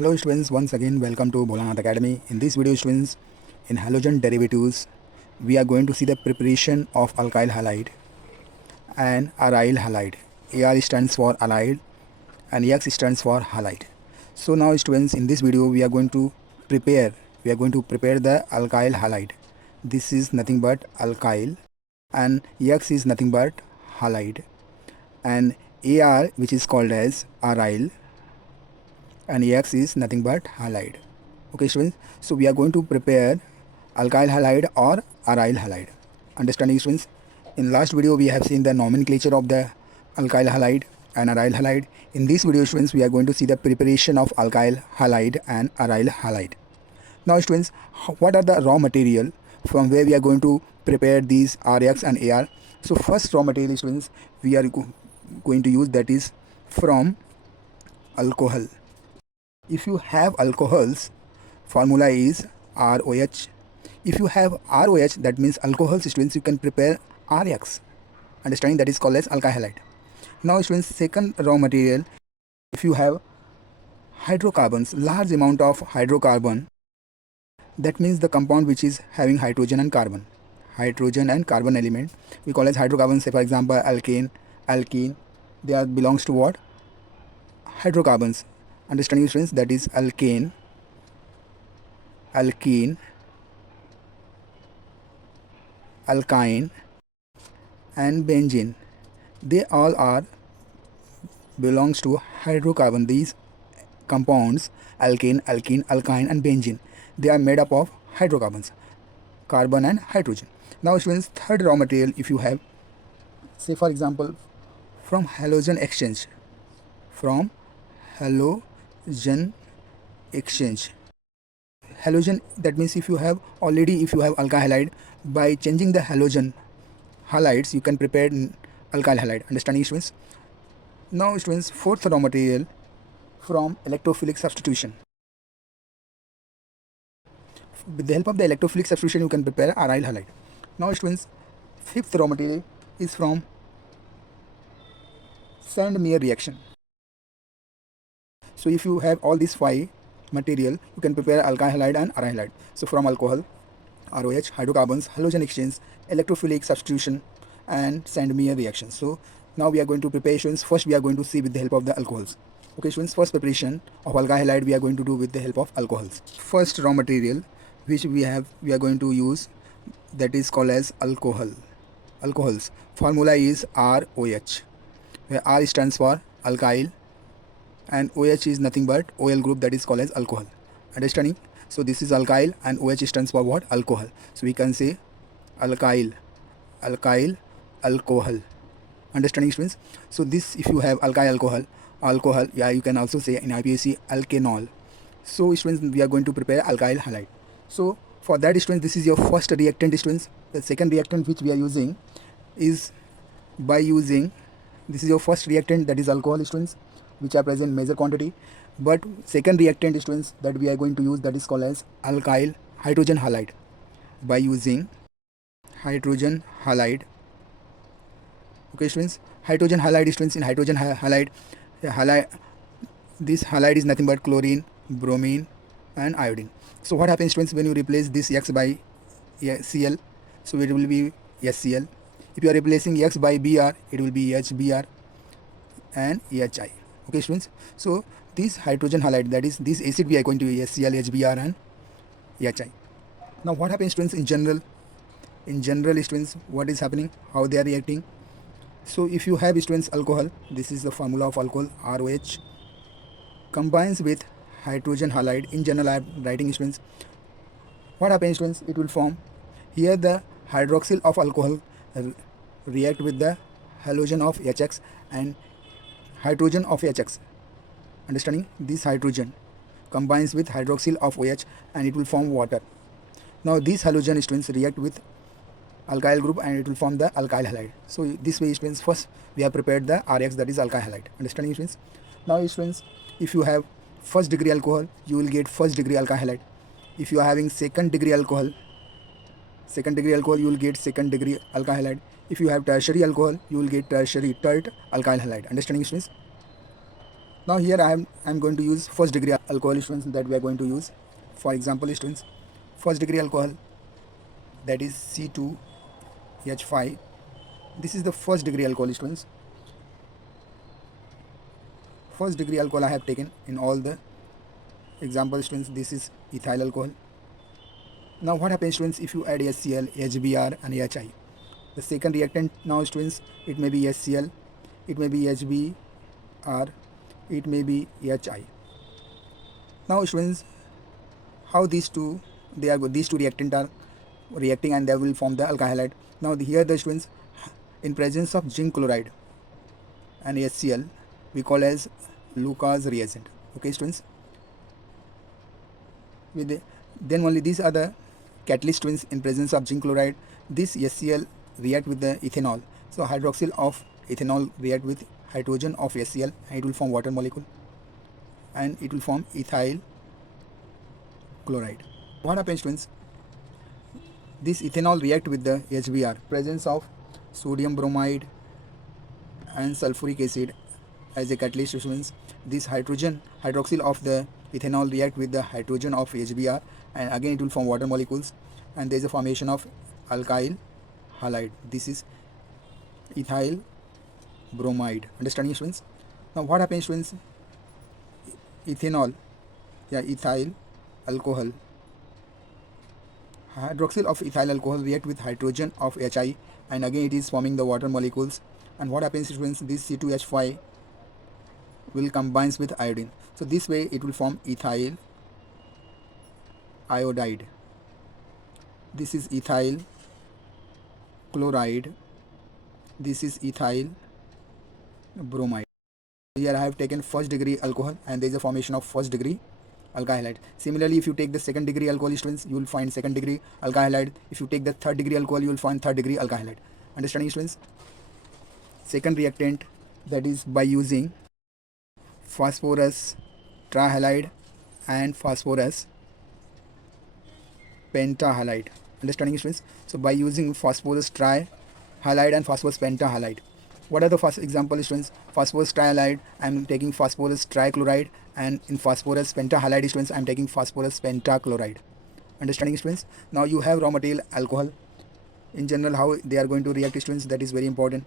Hello students, once again welcome to Bholanathacademy. In this video students, in halogen derivatives, we are going to see the preparation of alkyl halide and aryl halide. Ar stands for alide and X stands for halide. So now students, in this video we are going to prepare the alkyl halide. This is nothing but alkyl and X is nothing but halide, and Ar, which is called as aryl, and X is nothing but halide. Okay students, so we are going to prepare alkyl halide or aryl halide. Understanding students, in last video we have seen the nomenclature of the alkyl halide and aryl halide. In this video students, we are going to see the preparation of alkyl halide and aryl halide. Now students, what are the raw material from where we are going to prepare these RX and AR? So first raw material students we are going to use, that is from alcohol. If you have alcohols, formula is ROH. If you have ROH, that means alcohols students, you can prepare RX. Understanding, that is called as alkyl halide. Now students, second raw material, if you have hydrocarbons, large amount of hydrocarbon, that means the compound which is having hydrogen and carbon element, we call as hydrocarbons. Say for example alkane, alkene, they are belongs to what? Hydrocarbons. Understanding students, that is alkane, alkene, alkyne and benzene. They all are belongs to hydrocarbon. These compounds, alkane, alkene, alkyne and benzene, they are made up of hydrocarbons, carbon and hydrogen. Now students, third raw material, if you have, say for example from halogen exchange, from halogen exchange. Halogen, that means if you have alkyl halide, by changing the halogen halides you can prepare alkyl halide. Understanding students? Now students, fourth raw material, from electrophilic substitution. With the help of the electrophilic substitution you can prepare aryl halide. Now students, fifth raw material is from Sandmeyer reaction. So if you have all these five material, you can prepare alkyl halide and aryl halide. So from alcohol, ROH, hydrocarbons, halogen exchange, electrophilic substitution and Sandmeyer reaction. So now we are going to prepare students. First we are going to see with the help of the alcohols. Okay students, first preparation of alkyl halide we are going to do with the help of alcohols. First raw material which we are going to use, that is called as alcohols. Formula is ROH, where R stands for alkyl and OH is nothing but OL group, that is called as alcohol. Understanding? So this is alkyl and OH stands for what? Alcohol. So we can say alkyl, alcohol. Understanding students? So this, if you have alkyl alcohol, yeah, you can also say in IPAC alkanol. So students, we are going to prepare alkyl halide. So for that students, this is your first reactant students. The second reactant which we are using is by using, this is your first reactant, that is alcohol students, which are present in major quantity. But second reactant students that we are going to use, that is called as alkyl hydrogen halide. By using hydrogen halide. Okay students, hydrogen halide students, in hydrogen halide, this halide is nothing but chlorine, bromine and iodine. So what happens students, when you replace this X by Cl, so it will be HCl. If you are replacing X by Br, it will be HBr and HI. Okay students, so this hydrogen halide, that is this acid, we are going to use HCl, HBr and HI. Now what happens students in general? In general students, what is happening, how they are reacting? So if you have students alcohol, this is the formula of alcohol, ROH, combines with hydrogen halide. In general I am writing students, what happens students, it will form here the hydroxyl of alcohol react with the halogen of HX and hydrogen of HX. Understanding? This hydrogen combines with hydroxyl of OH and it will form water. Now these halogen students react with alkyl group and it will form the alkyl halide. So this way students, first we have prepared the RX, that is alkyl halide. Understanding students? Now students, if you have first degree alcohol, you will get first degree alkyl halide. If you are having second degree alcohol, you will get second degree alkyl halide. If you have tertiary alcohol, you will get tertiary, third alkyl halide. Understanding students? Now here I am going to use first degree alcohol students that we are going to use. For example students, first degree alcohol, that is C2H5. This is the first degree alcohol students. First degree alcohol I have taken in all the example students. This is ethyl alcohol. Now what happens students if you add HCl, HBr and HI? The second reactant now students, it may be HCl, it may be HBr, it may be HI. Now students, how these two reactants are reacting and they will form the alkyl halide. Now here the students, in presence of zinc chloride and HCl, we call as Lucas reagent. Okay students, then only these are the catalyst students. In presence of zinc chloride, this HCl react with the ethanol. So hydroxyl of ethanol react with hydrogen of HCl and it will form water molecule and it will form ethyl chloride. What happens students? This ethanol react with the HBr, presence of sodium bromide and sulfuric acid as a catalyst students. This hydroxyl of the ethanol react with the hydrogen of HBr and again it will form water molecules and there is a formation of alkyl halide. This is ethyl bromide. Understanding students? Now what happens students? Ethanol, ethyl alcohol, hydroxyl of ethyl alcohol react with hydrogen of HI and again it is forming the water molecules. And what happens students? This C2H5 will combines with iodine. So this way it will form ethyl iodide. This is ethyl chloride. This is ethyl bromide. Here I have taken first degree alcohol and there is a formation of first degree alkyl halide. Similarly, if you take the second degree alcohol students, you will find second degree alkyl halide. If you take the third degree alcohol, you will find third degree alkyl halide. Understanding students? Second reactant, that is by using phosphorus trihalide and phosphorus pentahalide. Understanding students? So by using phosphorus trihalide and phosphorus pentahalide. What are the first example students? Phosphorus trihalide, I am taking phosphorus trichloride, and in phosphorus pentahalide students I am taking phosphorus pentachloride. Understanding students? Now you have raw material alcohol. In general, how they are going to react students, that is very important.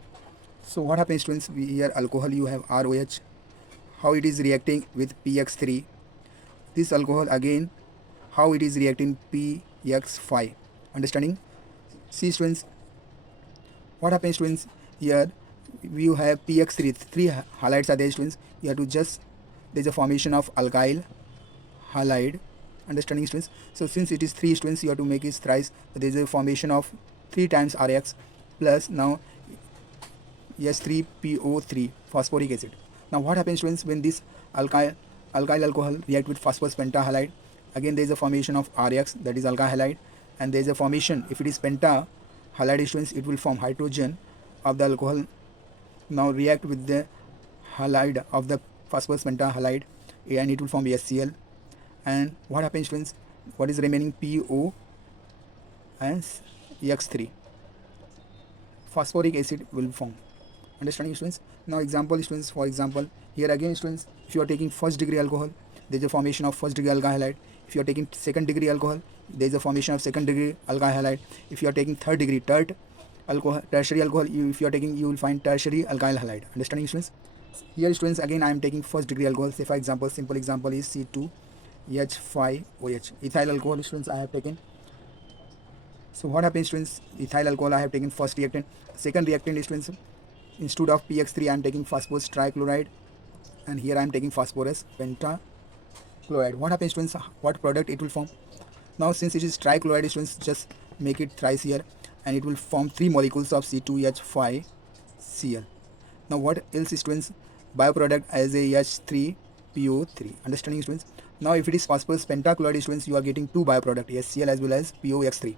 So what happens students? Here alcohol you have ROH. How it is reacting with PX3. This alcohol again, how it is reacting PX5. Understanding? See students, what happens students? Here you have PX3, three halides are there students. You have to just, there is a formation of alkyl halide. Understanding students? So since it is 3 students, you have to make it thrice. So there is a formation of 3 times RX plus now S3PO3 phosphoric acid. Now what happens students when this alkyl alcohol react with phosphorus pentahalide? Again there is a formation of RX, that is alkyl halide, and there is a formation, if it is pentahalide students, it will form hydrogen of the alcohol. Now react with the halide of the phosphorus pentahalide and it will form HCl. And what happens students? What is remaining? PO and X3. Phosphoric acid will form. Understanding students? Now example students, for example, here again students, if you are taking first degree alcohol, there is a formation of first degree alkyl halide. If you are taking second degree alcohol, there is a formation of second degree alkyl halide. If you are taking third degree, tertiary alcohol, if you are taking, you will find tertiary alkyl halide. Understanding students? Here students, again I am taking first degree alcohol. Say for example, simple example is C2H5OH. Ethyl alcohol students I have taken. So what happens students? Ethyl alcohol I have taken first reactant. Second reactant students, instead of PX3 I am taking phosphorus trichloride and here I am taking phosphorus pentachloride. What happens students? What product it will form? Now since it is trichloride students, just make it thrice here and it will form 3 molecules of C2H5Cl. Now what else students? Bioproduct as a H3PO3. Understanding students? Now if it is phosphorus pentachloride students, you are getting 2 bioproduct, HCl as well as POX3.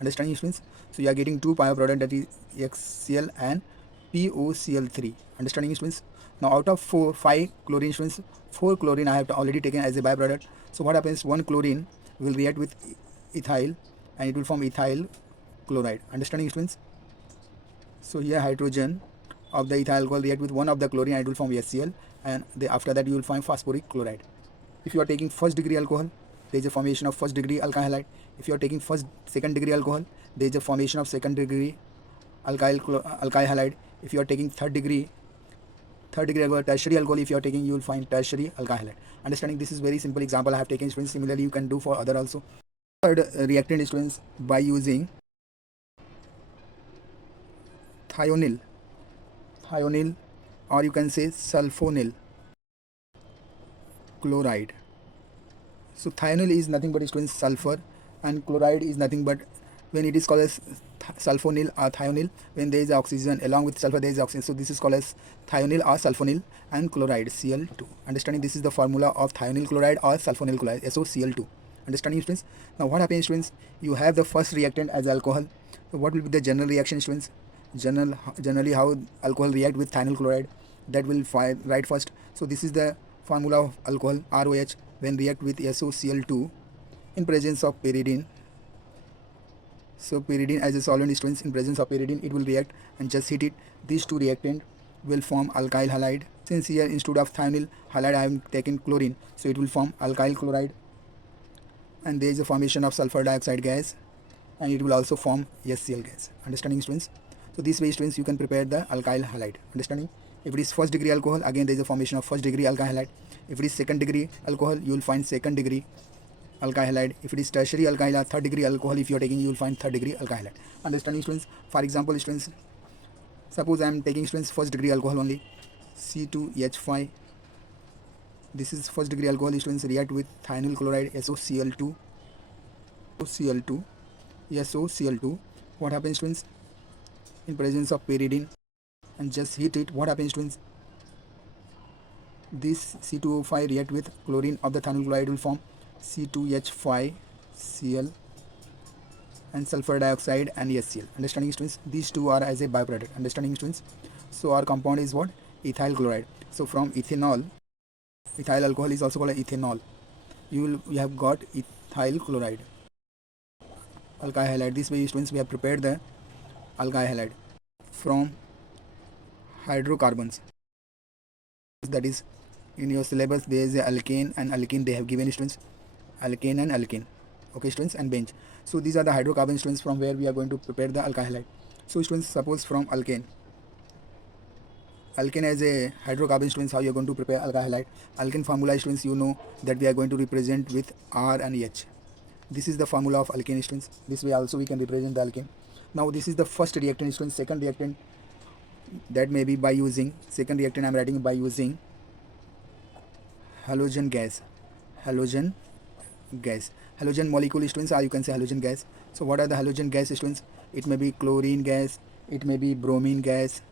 Understanding students? So you are getting 2 bioproduct, that is HCl and POCl3. Understanding students? Now out of 5 chlorine students, 4 chlorine I have already taken as a byproduct. So what happens? 1 chlorine will react with ethyl and it will form ethyl chloride. Understanding students? So here hydrogen of the ethyl alcohol react with one of the chlorine and it will form HCl, and after that you will find phosphoric chloride. If you are taking first degree alcohol, there is a formation of first degree alkyl halide. If you are taking second degree alcohol, there is a formation of second degree alkyl halide. If you are taking third degree alcohol, tertiary alcohol, if you are taking, you will find tertiary alkyl halide. Understanding this is very simple example I have taken, students. Similarly you can do for other also. Third reactant, students, by using thionyl, or you can say sulfonyl chloride. So thionyl is nothing but, students, sulfur, and chloride is nothing but, when it is called as sulfonyl or thionyl, when there is oxygen along with sulfur, there is oxygen, so this is called as thionyl or sulfonyl, and chloride Cl2. Understanding this is the formula of thionyl chloride or sulfonyl chloride, SoCl2. Understanding, students? Now what happens, students? You have the first reactant as alcohol. So what will be the general reaction, students? Generally how alcohol react with thionyl chloride, that will write first. So this is the formula of alcohol, ROH, when react with SoCl2 in presence of pyridine. So pyridine as a solvent, students, in presence of pyridine it will react, and just heat it. These two reactant will form alkyl halide. Since here instead of thionyl halide I am taken chlorine, so it will form alkyl chloride, and there is a formation of sulfur dioxide gas, and it will also form HCl gas. Understanding, students? So this way, students, you can prepare the alkyl halide. Understanding? If it is first degree alcohol, again there is a formation of first degree alkyl halide. If it is second degree alcohol, you will find second degree alkyl halide. If it is tertiary alkyl or third degree alcohol, if you are taking, you will find third degree alkyl halide. Understanding, students? For example, students, suppose I am taking, students, first degree alcohol only, C2H5. This is first degree alcohol, students, react with thionyl chloride, SoCl2. SoCl2. What happens, students? In presence of pyridine, and just heat it, what happens, students? This C2O5 react with chlorine of the thionyl chloride, will form C2H5Cl, and sulfur dioxide and HCl. Understanding, students? These two are as a byproduct. Understanding, students? So our compound is what? Ethyl chloride. So from ethanol, ethyl alcohol is also called ethanol. You have got ethyl chloride, alkyl halide. This way, students, we have prepared the alkyl halide from hydrocarbons. That is, in your syllabus there is a alkane and alkene they have given, students. Alkane and alkene. Okay, students, and bench. So these are the hydrocarbons, students, from where we are going to prepare the alkyl halide. So students, suppose from alkane as a hydrocarbon, students, how you are going to prepare alkyl halide? Alkane formula, students, you know that we are going to represent with R and H. This is the formula of alkane, students. This way also we can represent the alkane. Now this is the first reactant, students. Second reactant, that may be by using, second reactant I am writing by using halogen gas. Halogen molecule, students, or you can say halogen gas. So what are the halogen gas, students? It may be chlorine gas, it may be bromine gas,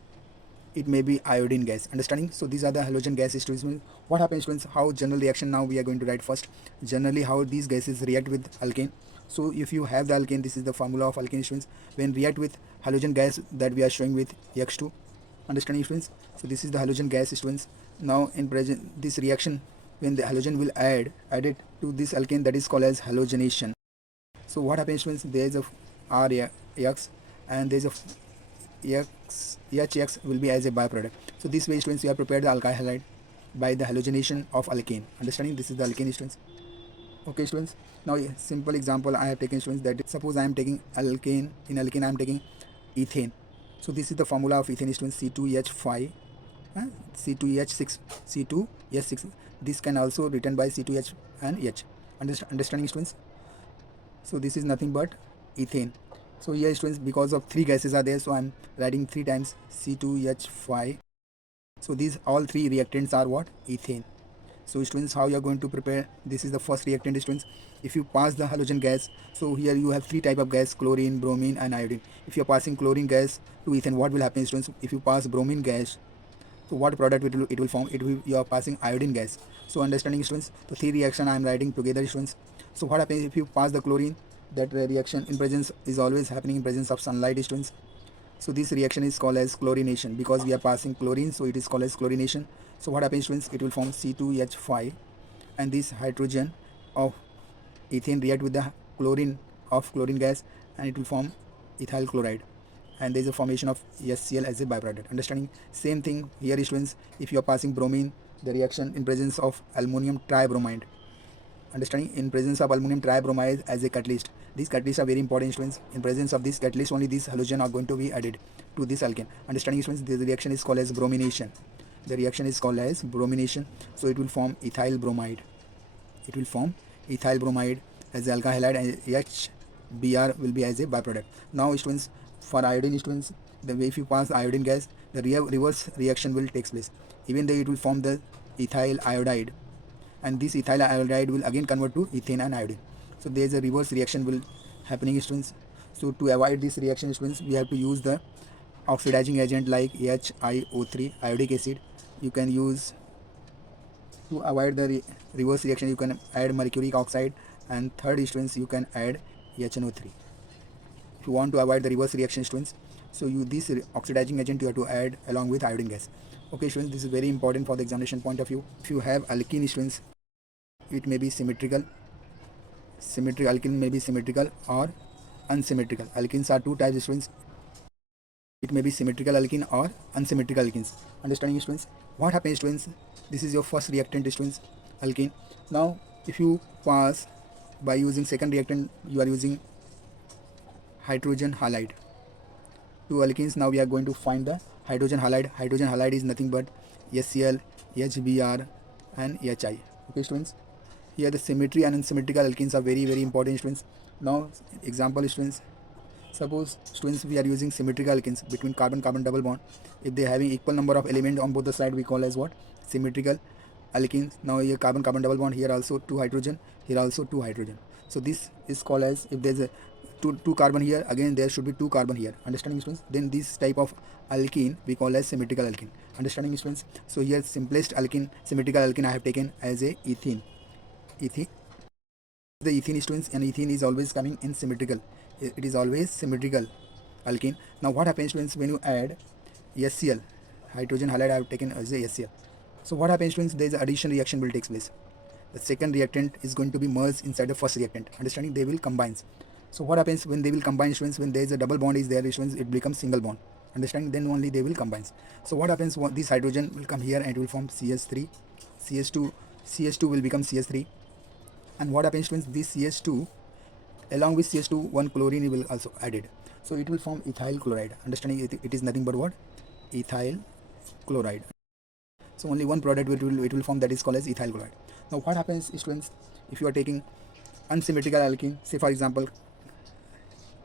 it may be iodine gas. Understanding? So these are the halogen gas, students. What happens, students? How general reaction, now we are going to write first. Generally how these gases react with alkane. So if you have the alkane, this is the formula of alkane, students. When react with halogen gas, that we are showing with X2. Understanding, students? So this is the halogen gas, students. Now in present, this reaction, when the halogen will add it to this alkane, that is called as halogenation. So what happens, students? There is a RX, and there is a HX will be as a byproduct. So this way, students, we have prepared the alkyl halide by the halogenation of alkane. Understanding? This is the alkane, students. Okay, students. Now simple example I have taken, students, that suppose I am taking alkane. In alkane I am taking ethane. So this is the formula of ethane, students. C2H5, C2H6, C2H6. This can also written by C2H and H. Understanding, students? So this is nothing but ethane. So here, students, because of three gases are there, so I am writing 3 times C2H5. So these all three reactants are what? Ethane. So students, how you are going to prepare? This is the first reactant, students. If you pass the halogen gas, so here you have 3 type of gas: chlorine, bromine and iodine. If you are passing chlorine gas to ethane, what will happen, students? If you pass bromine gas, so what product it will form? You are passing iodine gas. So understanding, students? The 3 reaction I am writing together, students. So what happens if you pass the chlorine? That reaction in presence is always happening in presence of sunlight, students. So this reaction is called as chlorination, because we are passing chlorine, so it is called as chlorination. So what happens, students? It will form C2H5, and this hydrogen of ethane react with the chlorine of chlorine gas, and it will form ethyl chloride, and there is a formation of HCl as a byproduct. Understanding? Same thing here, students. If you are passing bromine, the reaction in presence of aluminum tribromide. Understanding, in presence of aluminum tribromide as a catalyst. These catalysts are very important students. In presence of this catalyst only these halogen are going to be added to this alkane. Understanding students, the reaction is called as bromination. The reaction is called as bromination. So it will form ethyl bromide. It will form ethyl bromide as the alkyl halide, and HBr will be as a byproduct. Now students, for iodine students, the way if you pass the iodine gas, the reverse reaction will take place. Even though it will form the ethyl iodide, and this ethyl iodide will again convert to ethane and iodine. So there is a reverse reaction will happening students. So to avoid this reaction students, we have to use the oxidizing agent like HiO3 iodic acid. You can use, to avoid the reverse reaction, you can add mercuric oxide, and third students, you can add HNO3 if you want to avoid the reverse reaction students. So this oxidizing agent you have to add along with iodine gas. Okay students, this is very important for the examination point of view. If you have alkene students, it may be symmetrical. Alkene may be symmetrical or unsymmetrical. Alkenes are two types students. It may be symmetrical alkene or unsymmetrical alkenes. Understanding students? What happens students? This is your first reactant students, alkene. Now if you pass by using second reactant, you are using hydrogen halide. Two alkenes. Now we are going to find the hydrogen halide. Hydrogen halide is nothing but HCl, HBr and HI. Okay students, here the symmetry and unsymmetrical alkenes are very important students. Now example students, suppose students we are using symmetrical alkenes between carbon double bond. If they are having equal number of elements on both the side, we call as what? Symmetrical alkenes. Now here carbon double bond, here also two hydrogen, here also two hydrogen. So this is called as, if there is a two carbon here, again there should be two carbon here. Understanding students? Then this type of alkene we call as symmetrical alkene. Understanding students? So here simplest alkene, symmetrical alkene I have taken as a ethene. The ethene students, and ethene is always coming in symmetrical. It is always symmetrical alkene. Now what happens students when you add HCl, hydrogen halide I have taken as a HCl. So what happens students? There is an addition reaction will take place. The second reactant is going to be merged inside the first reactant. Understanding? They will combine. So what happens when they will combine students? When there is a double bond is there students, it becomes single bond. Understanding? Then only they will combine. So what happens? This hydrogen will come here and it will form CH3, CH2 will become CH3. And what happens students? This CH2 along with CH2 one chlorine will also added. So it will form ethyl chloride. Understanding? It is nothing but what? Ethyl chloride. So only one product it will form, that is called as ethyl chloride. Now what happens students if you are taking unsymmetrical alkene? Say for example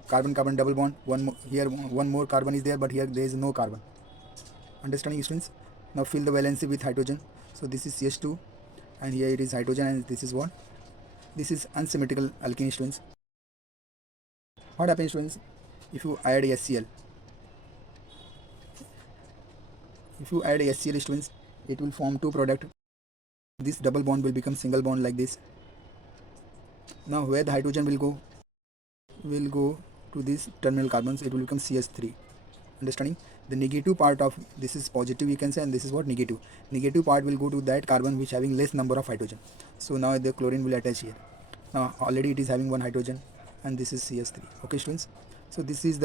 carbon double bond, one more carbon is there, but here there is no carbon. Understanding students? Now fill the valency with hydrogen. So this is CH2 and here it is hydrogen, and this is what? This is unsymmetrical alkene students. What happens students if you add HCl? If you add HCl students, it will form two product. This double bond will become single bond like this. Now where the hydrogen will go to these terminal carbons, it will become CH3. Understanding? The negative part of this is positive, you can say, and this is what? Negative part will go to that carbon which having less number of hydrogen. So now the chlorine will attach here. Now already it is having one hydrogen, and this is CH3. Okay students, so this is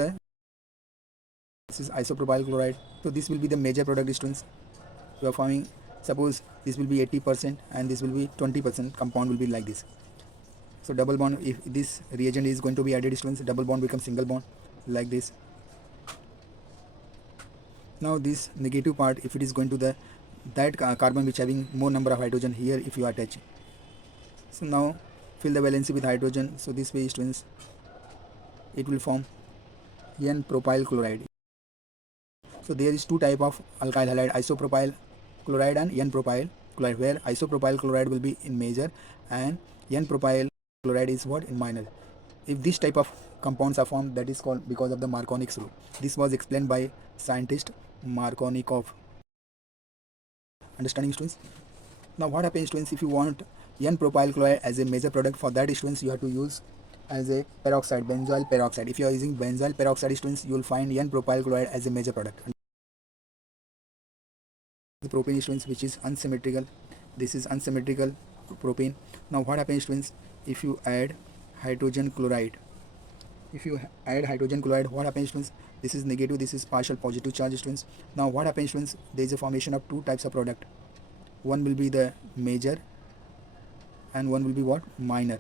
isopropyl chloride. So this will be the major product students. You are forming, suppose this will be 80% and this will be 20%, compound will be like this. So double bond, if this reagent is going to be added students, double bond becomes single bond like this. Now this negative part, if it is going to that carbon which having more number of hydrogen, here if you attach. So now fill the valency with hydrogen. So this way students, it will form N-propyl chloride. So there is two type of alkyl halide, isopropyl chloride and N-propyl chloride, where isopropyl chloride will be in major and N-propyl chloride is what? In minor. If this type of compounds are formed, that is called because of the Markovnik's rule. This was explained by scientist Markovnikov. Understanding students? Now what happens students if you want N-propyl chloride as a major product? For that students you have to use as a peroxide, benzoyl peroxide. If you are using benzoyl peroxide students, you will find N-propyl chloride as a major product. The propane students, which is unsymmetrical, this is unsymmetrical propane. Now what happens students if you add hydrogen chloride? If you add hydrogen chloride, what happens students? This is negative, this is partial positive charge students. Now what happens students? There is a formation of two types of product. one will be the major and one will be what, minor.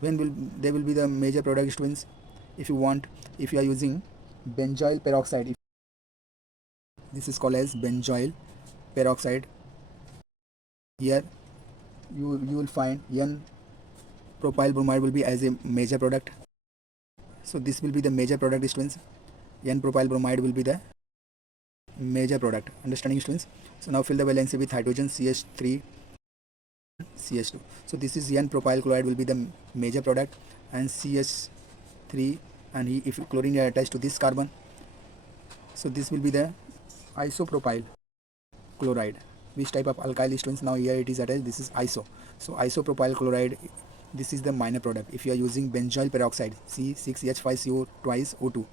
When will they will be the major product, students? If you are using benzoyl peroxide, this is called as benzoyl peroxide. Here you will find N propyl bromide will be as a major product. So this will be the major product, students. N propyl bromide will be the major product. Understanding, students? So now fill the valency with hydrogen CH3 CH2. So this is N propyl chloride will be the major product, and CH3, and if chlorine is attached to this carbon, so this will be the isopropyl chloride. Which type of alkyl, students? Now here it is attached, this is iso. So isopropyl chloride, this is the minor product. If you are using benzoyl peroxide, C6H5CO twice O2,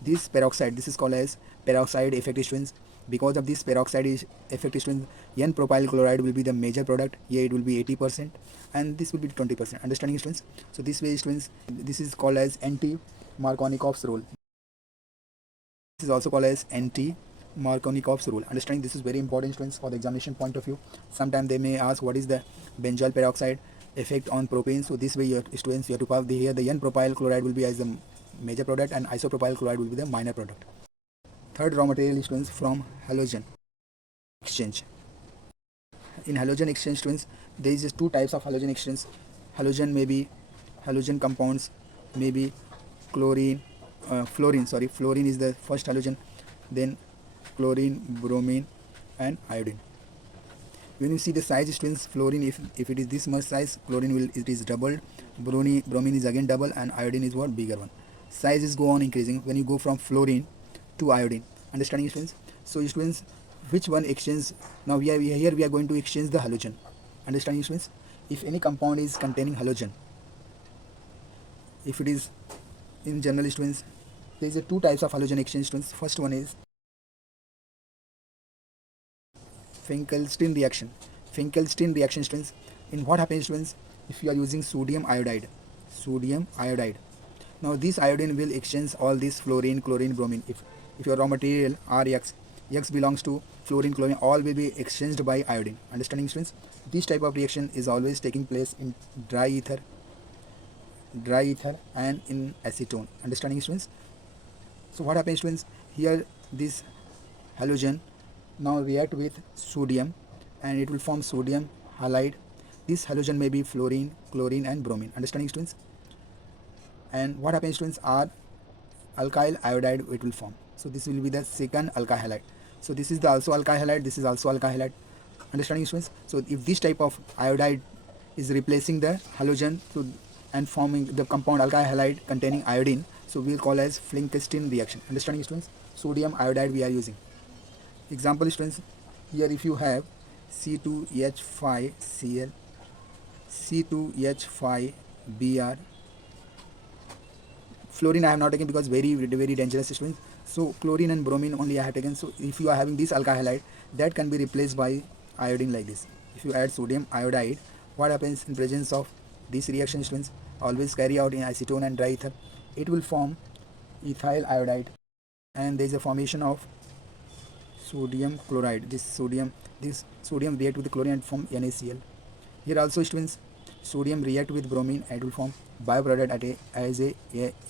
this peroxide, this is called as peroxide effect, students. Because of this peroxide effect, students, N propyl chloride will be the major product. Here it will be 80% and this will be 20%. Understanding, students? So this way, students, this is called as anti-Markovnikov's rule. This is also called as anti-Markovnikov's rule. Understanding, this is very important, students, for the examination point of view. Sometimes they may ask what is the benzoyl peroxide effect on propane. So this way, your students, you have to have here the N propyl chloride will be as the major product and isopropyl chloride will be the minor product. Third raw material, students, from halogen exchange. In halogen exchange, students, there is just two types of halogen exchange. Halogen may be halogen compounds, maybe fluorine is the first halogen, then chlorine, bromine and iodine. When you see the size, students, fluorine, if it is this much size, chlorine it is doubled, bromine is again double, and iodine is what, bigger one. Sizes go on increasing when you go from fluorine to iodine. Understanding, students? So students, which one exchange? Now we are going to exchange the halogen. Understanding, students? If any compound is containing halogen, if it is in general, students, there is a two types of halogen exchange, students. First one is Finkelstein reaction. Finkelstein reaction, students. In what happens, students? If you are using sodium iodide. Now this iodine will exchange all this fluorine, chlorine, bromine. If your raw material Rx, X belongs to fluorine, chlorine, all will be exchanged by iodine. Understanding, students? This type of reaction is always taking place in dry ether and in acetone. Understanding, students? So what happens, students? Here this halogen now react with sodium and it will form sodium halide. This halogen may be fluorine, chlorine and bromine. Understanding, students? And what happens, students? R alkyl iodide it will form. So this will be the second alkyl halide. So this is the also alkyl halide, this is also alkyl halide. Understanding, students? So if this type of iodide is replacing the halogen and forming the compound alkyl halide containing iodine, so we will call as Finkelstein reaction. Understanding, students? Sodium iodide we are using. Example, students, here if you have C2H5Cl, C2H5Br, fluorine I have not taken because very dangerous, students. So chlorine and bromine only I have taken. So if you are having this alkyl halide, that can be replaced by iodine like this. If you add sodium iodide, what happens in presence of this reaction, students? Always carry out in acetone and dry ether. It will form ethyl iodide and there is a formation of sodium chloride. This sodium react with the chlorine and form NaCl. Here also, students, sodium react with bromine and it will form bioproduct as a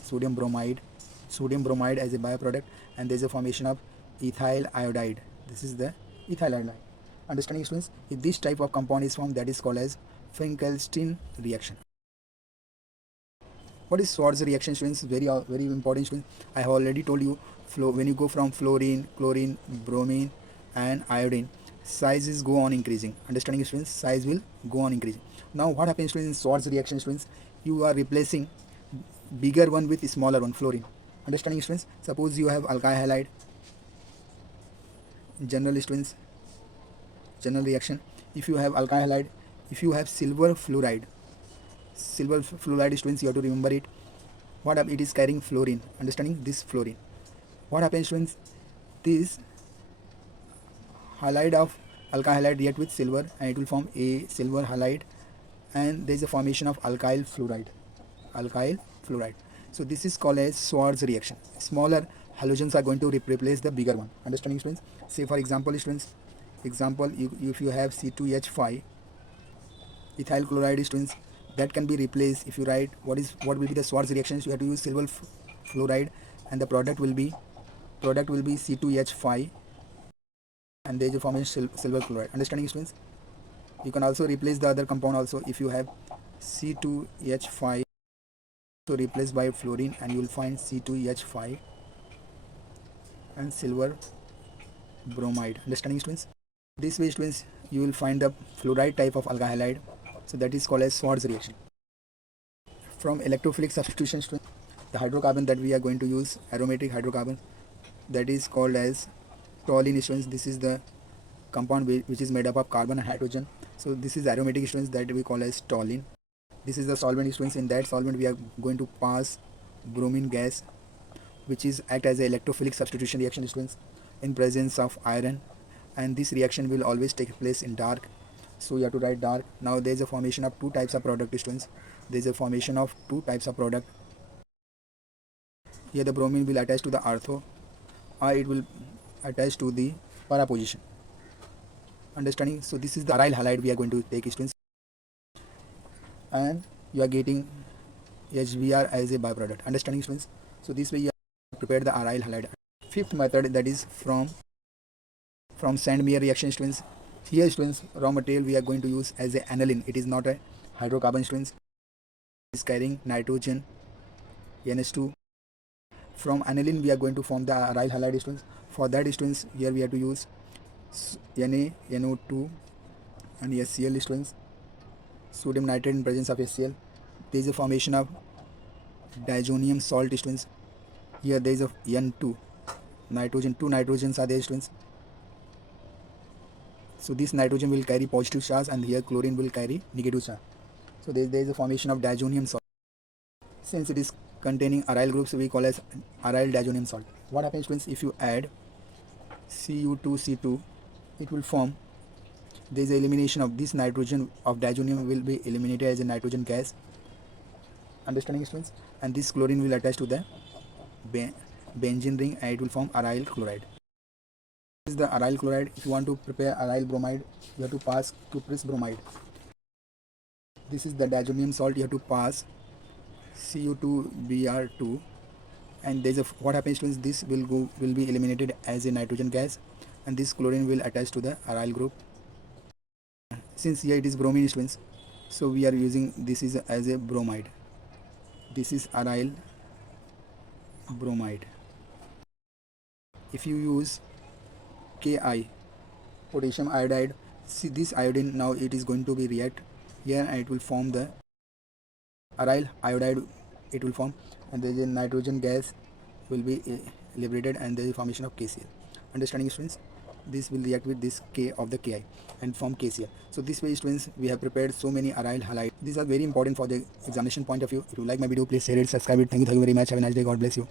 sodium bromide as a bioproduct, and there is a formation of ethyl iodide. This is the ethyl iodide. Understanding, students? If this type of compound is formed, that is called as Finkelstein reaction. What is Schwarz reaction, students? Very important, students. I have already told you, when you go from fluorine, chlorine, bromine and iodine, sizes go on increasing. Understanding, students? Size will go on increasing. Now what happens, students, in Schwarz reaction, students? You are replacing bigger one with smaller one, fluorine. Understanding, students? Suppose you have alkyl halide. General, students, general reaction. If you have alkyl halide, if you have silver fluoride, students, you have to remember it. It is carrying fluorine. Understanding? This fluorine. What happens, students? This halide of alkyl halide react with silver and it will form a silver halide, and there is a formation of alkyl fluoride. So this is called as Schwarz reaction. Smaller halogens are going to replace the bigger one. Understanding, students? Say for example, students, Example, if you have C2H5 ethyl chloride, students, that can be replaced. If you write what will be the Schwarz reactions, you have to use silver fluoride, and the product will be C2H5, and there is a formation silver chloride. Understanding, students? You can also replace the other compound also. If you have C2H5, so replaced by fluorine, and you will find C2H5 and silver bromide. Understanding, students? This way, students, you will find the fluoride type of alkyl halide, so that is called as Schwarz reaction. From electrophilic substitution, students, the hydrocarbon that we are going to use, aromatic hydrocarbon, that is called as toluene, students. This is the compound which is made up of carbon and hydrogen. So this is aromatic, students, that we call as toluene. This is the solvent, students. In that solvent we are going to pass bromine gas, which is act as a electrophilic substitution reaction, students, in presence of iron, and this reaction will always take place in dark, so you have to write dark. Now there is a formation of two types of product, students. There is a formation of two types of product. Here the bromine will attach to the ortho, or it will attach to the para position. Understanding? So this is the aryl halide we are going to take, students, and you are getting HBr as a byproduct. Understanding, students? So this way you have prepared the aryl halide. Fifth method, that is from Sandmeyer reaction, students. Here, students, raw material we are going to use as a aniline. It is not a hydrocarbon, students. It is carrying nitrogen NH2. From aniline we are going to form the aryl halide, students. For that, students, here we have to use NaNO2 and HCl, students. Sodium nitrate in presence of HCl. There is a formation of diazonium salt, students. Here there is a N2 nitrogen. Two nitrogens are there, students. So this nitrogen will carry positive charge, and here chlorine will carry negative charge. So there is a formation of diazonium salt. Since it is containing aryl groups, we call as aryl diazonium salt. What happens, students, if you add Cu2C2, it will form, there is elimination of this nitrogen of diazonium will be eliminated as a nitrogen gas. Understanding, students? And this chlorine will attach to the benzene ring, and it will form aryl chloride. This is the aryl chloride. If you want to prepare aryl bromide, you have to pass cuprous bromide. This is the diazonium salt. You have to pass Cu2Br2, and there is what happens, students, this will be eliminated as a nitrogen gas, and this chlorine will attach to the aryl group. Since here it is bromine, students, so we are using this is as a bromide. This is aryl bromide. If you use Ki, potassium iodide, see this iodine, now it is going to be react here, and it will form the aryl iodide. It will form, and there is a nitrogen gas will be liberated, and there is a formation of KCl. Understanding, students? This will react with this K of the Ki and form KCl. So this way, students, we have prepared so many aryl halide. These are very important for the examination point of view. If you like my video, please share it, subscribe it. Thank you very much. Have a nice day. God bless you.